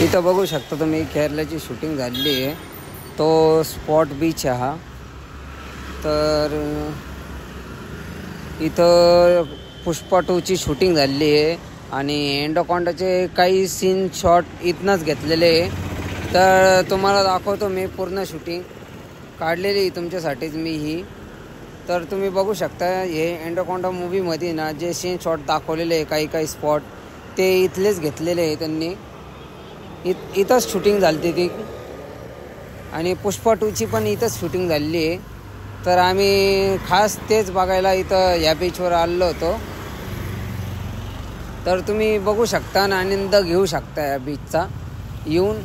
इथं बघू शकता तुम्ही केरळची शूटिंग झालेली आहे. तो स्पॉट बीच आहे हा. तर इथं पुष्पा 2ची शूटिंग झालेली आहे आणि एंडोकॉन्डाचे काही सीन शॉट इथनंच घेतलेले आहे. तर तुम्हाला दाखवतो मी पूर्ण शूटिंग काढलेली तुमच्यासाठीच मी ही. तर तुम्ही बघू शकता हे एंडोकॉन्डा मूवीमध्ये ना जे सीन शॉट दाखवलेले आहे काही स्पॉट ते इथलेच घेतलेले आहे त्यांनी. इथंच शूटिंग झाली ती आणि पुष्पा 2ची पण इथंच शूटिंग झालेली आहे. तर आम्ही खास तेच बघायला इथं या बीचवर आलो होतो. तर तुम्ही बघू शकता आणि आनंद घेऊ शकता या बीचचा येऊन.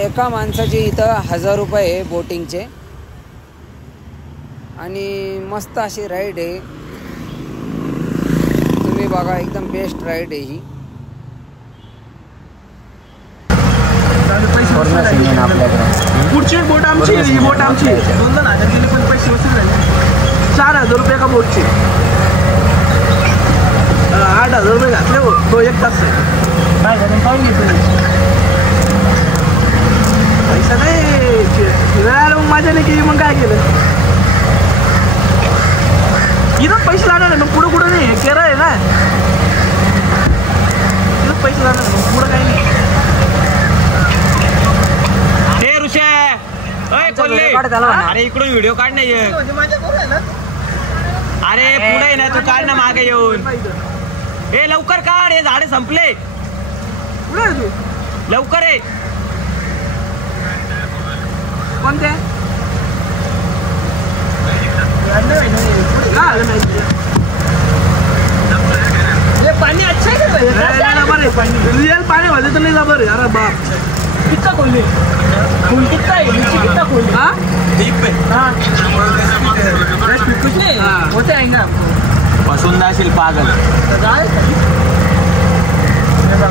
एका माणसाचे इथं 1000 रुपये आहे बोटिंगचे आणि मस्त अशी राईड आहे. तुम्ही बघा एकदम बेस्ट राईड आहे ही. पुढची बोट आमची ही बोट आमची 2,000 गेले पण पैसे वसूल झाले. 4,000 रुपये का बोटचे 8,000 रुपये घातले हो. तो 1 तास आहे काय घरून पाहून घेतो पैसा नाही फिरायला मग माझ्या नाही केली. मग काय केलं इथं पैसे लागणार आहे. मग पुढं नाही केरळ आहे ना इथं पैसे लागणार आहे. मग पुढं काही नाही. अरे इकडून व्हिडिओ काढ नाही. अरे पुढे ना तू काढ ना मागे येऊन. हे लवकर काढ. हे झाडे संपले लवकर आहे. कोणते पाणी अच्छा रियल पाणी वाले तर नाही जा बरं. अरे बाप कितना खोलले फूल कितना है कितना खोल. हाँ कुछ नहीं होते आएंगे आपको पसंद असेल पागल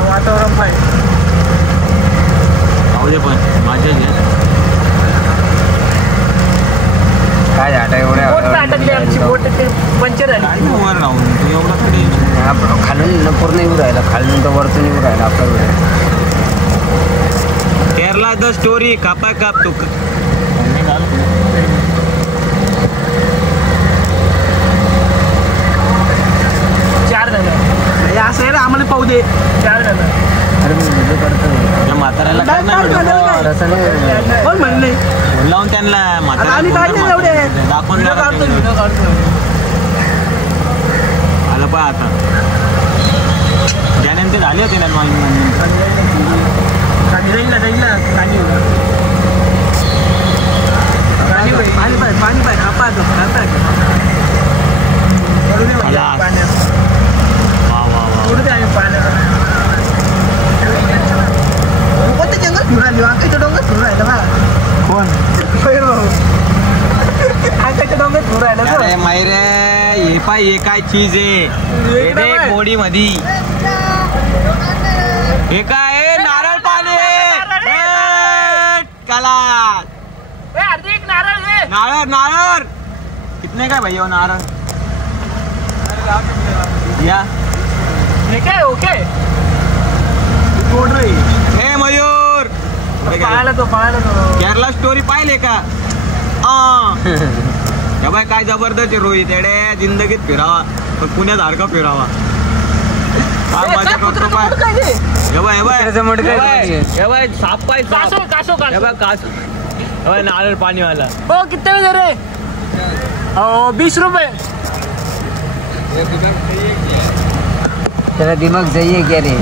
वातावरण पाहिजे पाहू दे पण माझे काय झालं एवढ्या अटकले आमची बोट ते पंचर झाली. वर राहून तू एवढं खालून पूर्ण येऊ राहिला. खालून तर वरतून येऊ राहिला आपला. केरला द स्टोरी कापा काप तू 4 जण असं आहे रे आम्हाला पाहू दे. 4 जण. अरे मी व्हिडिओ करतो म्हाताऱ्याला कोण म्हणले लावून त्यांना म्हातारा दाखवून आलं पाय आता ज्याने ते झाले होते ना पाणी कोणते जंगल फिरून राहिली आकाच्या डोंगर फिरून राहिलं बा. कोण आकाच्या डोंगर फिरून राहिलं. अरे मायरे हे पाय हे काय चीज आहे मोडी मधी. हे काय नारळ पाणी काला हार्दिक नारळ नारळ नारळ कितने का भैया नारळ या काय ओके हे मयूर पाहायला तो केरला स्टोरी पाहिले का. बाय काय जबरदस्त रोहित एडे जिंदगीत फिरावा पण पुण्यासारखा फिरावा. साप पाय नारळ पाणीवाला हो कितने दे रे 20 रुपये. तेरा दिमाग जाइए क्या रे.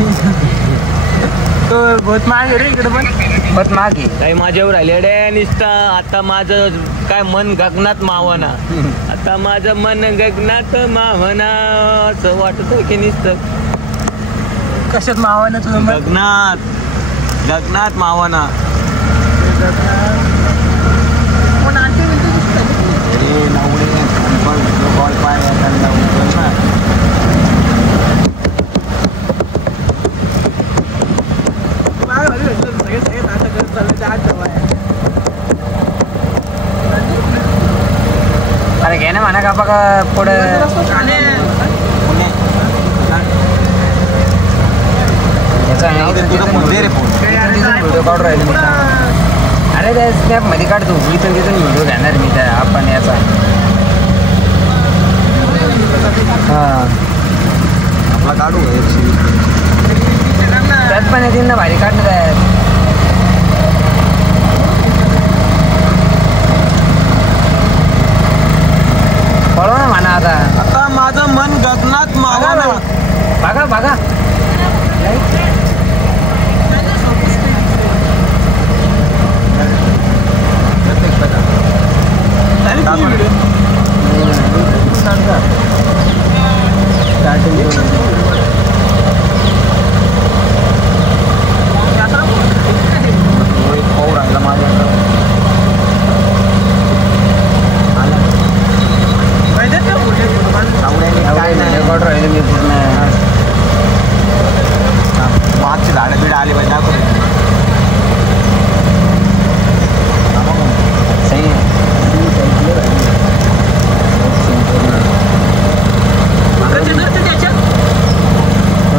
तो बहुत महाग आहे रे इकडे पण बहुत महाग आहे. काही माझ्यावर राहिले रे निसता. आता माझं काय मन गगनात मावना. आता माझं मन गगनात मावना असं वाटत की नुसतं कशात मावाना तुझं गगनात मावना. अरे घे ना म्हणा का बघा पुढे याचा व्हिडिओ काढून राहिले मी. अरे त्या स्नॅप मध्ये काढतो इथून तिथून व्हिडिओ घेणार मी त्या आपण याचा. हा आपला काढू त्यात पण येतील ना भारी काढणार आहेत. पळव ना म्हणा आता. आता माझं मन गगनात मावना. बघा बघा मी पूर्ण मागची झाडं बिडं आली पाहिजे दाखव.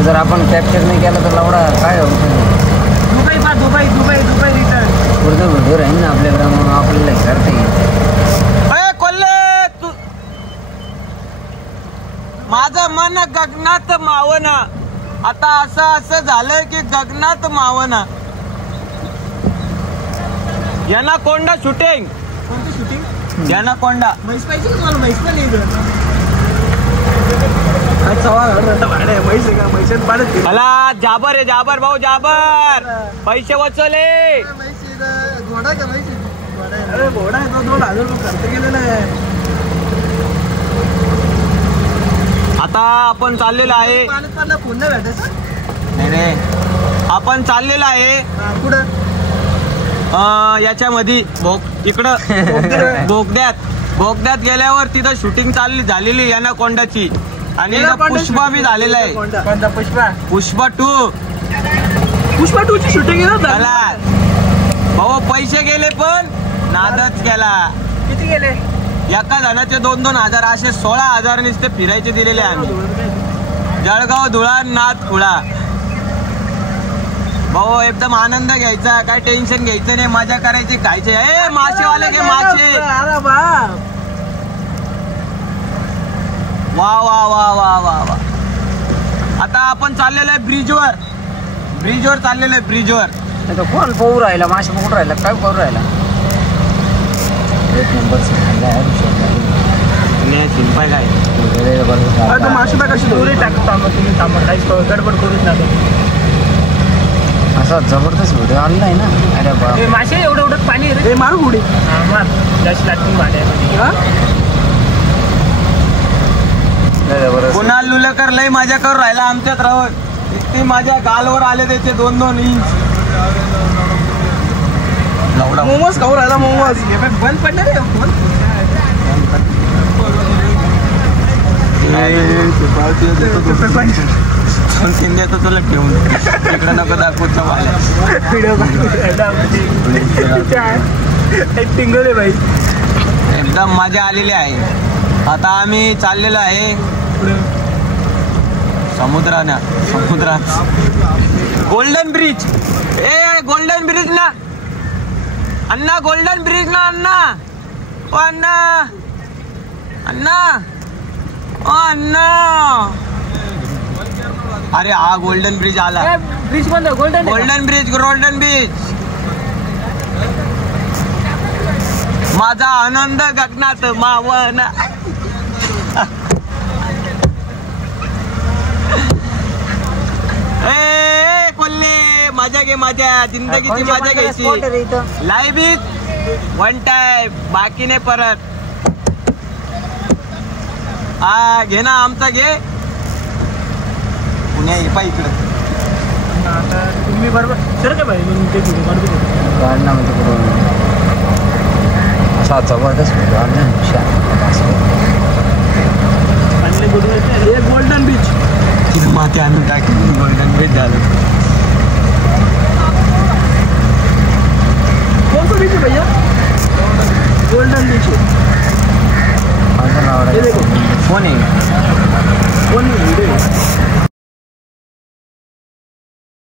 जर आपण कॅप्चर नाही केला तर लावडा काय होतं. दुबई रिटर्न पूर्ण व्हिडिओ राहील ना आपल्याकडे मग आपल्याला करता येईल. कोल्हे तू माझं मन गगनात मावना. आता असं झालंय की गगनात मावना. यांना कोंडा शूटिंग. कोणती शूटिंग? यांना कोंडा म्हैस पाहिजे तुम्हाला? म्हैस पण नाही मला जाबर आहे. जाबर भाऊ जाबर पैसे वचवले. घोडा का म्हैस? अरे घोडा आहे तो 2000 रुपये खर्च केलेला आहे. आता आपण चाललेलो आहे. फोन नाही भेटायचा. नाही रे आपण चाललेलो आहे कुठं? याच्यामध्ये इकडं बोगद्यात गेल्यावर तिथं शूटिंग झालेली याना कोंडाची. आणि पुष्पा बी झालेला आहे. पुष्पा 2 ची शूटिंग झाला भाऊ. पैसे गेले पण नादच केला. किती गेले? एका जणाचे 2-2 हजार असे 16,000 नुसते फिरायचे दिलेले आम्ही. जळगाव धुळा नाथ खुळा भाऊ. एकदम आनंद घ्यायचा. काय टेन्शन घ्यायचं नाही. मजा करायची खायचे. मासेवाले घे मासे. वा वा वा वा वा वा. आता आपण चाललेलो आहे ब्रिजवर चाललेलो आहे ब्रिजवर. कोण पोहू राहिला? मासे पकडून राहिला काय करू राहिला? एक नंबर शिंपाय काय मासे कशी दोरी टाकतो तुम्ही गडबड करूच ना. असा जबरदस्त व्हिडिओ आलेला आहे ना. अरे बाप मासे एवढं पाणी मारू पुढे जास्त लागतील पाण्यामध्ये. कुणाल लुलेकर लय मजा करू राहिला आमच्यात राहून. इतकी माझ्या गालवर आले त्याचे 2-2 इंच. मोमोज खाऊ राहिला. मोमोज बंद पडले रे फोन. 2-3 देतो तुला ठेवून. इकडं नको दाखवतो मला. टिंगले भाई एकदम मजा आलेली आहे. आता आम्ही चाललेलो आहे समुद्रात. Golden bridge. गोल्डन ब्रिज ना अण्णा. गोल्डन ब्रिज ना अण्णा. ओ अण्णा ओ अण्णा. अरे हा गोल्डन ब्रिज आला. ब्रिज बंद. Golden bridge. माझा आनंद गगनात मावना. कोल्हे मजा घे. मजा जिंदगीची मजा घ्यायची. लाईव्ह 1 टाइम बाकी नाही परत. हा घे ना आमचा घे. पुण्या ये पा इकडं. तुम्ही बरोबर सर का भाई काढणं म्हणजे असा जबरदस्त व्हिडिओ आला ना. गोल्डन बीच तिथं माती आणून टाकली. गोल्डन बीच झालं. कोणतं बीच आहे भैया? Golden beach. फोन आहे. फोन